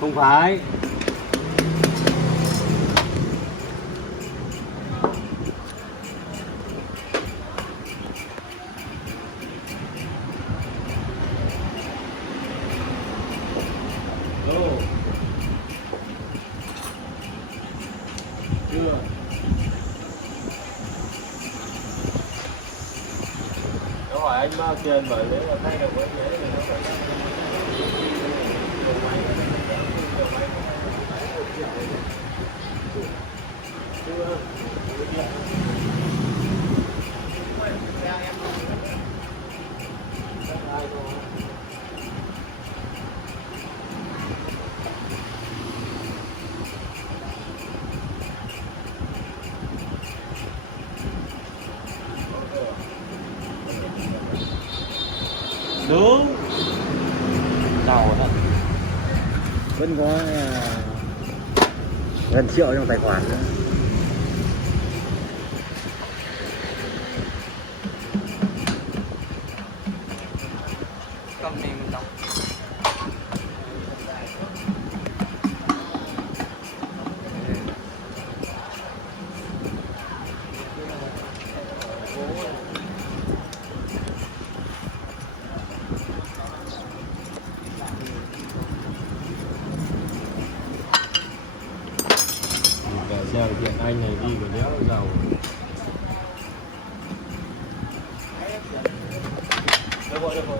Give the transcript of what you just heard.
Không phải. Chưa. Nó hỏi anh bao tiền bởi nếu mà thay được với thế thì nó phải đúng giàu đó, vẫn có gần triệu trong tài khoản nữa. Cầm này mình đọc. Xe điện anh này đi còn đéo giàu. Được rồi.